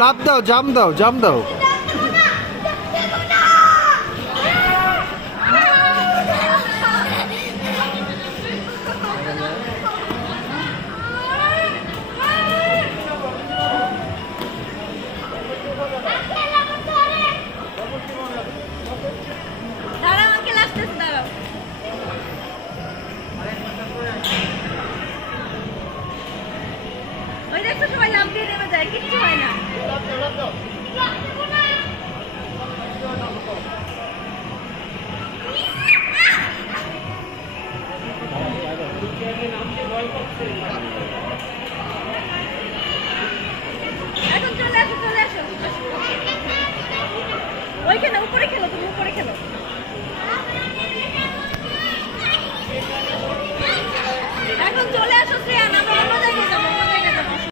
লাফ দাও, জাম দাও, জাম দাও। সবাই লাভ দিয়ে নেমে যায়, কিচ্ছু হয় না। এখন চলে আসো, চলে আসো। ওইখানে উপরে খেলো, তুমি উপরে খেলো।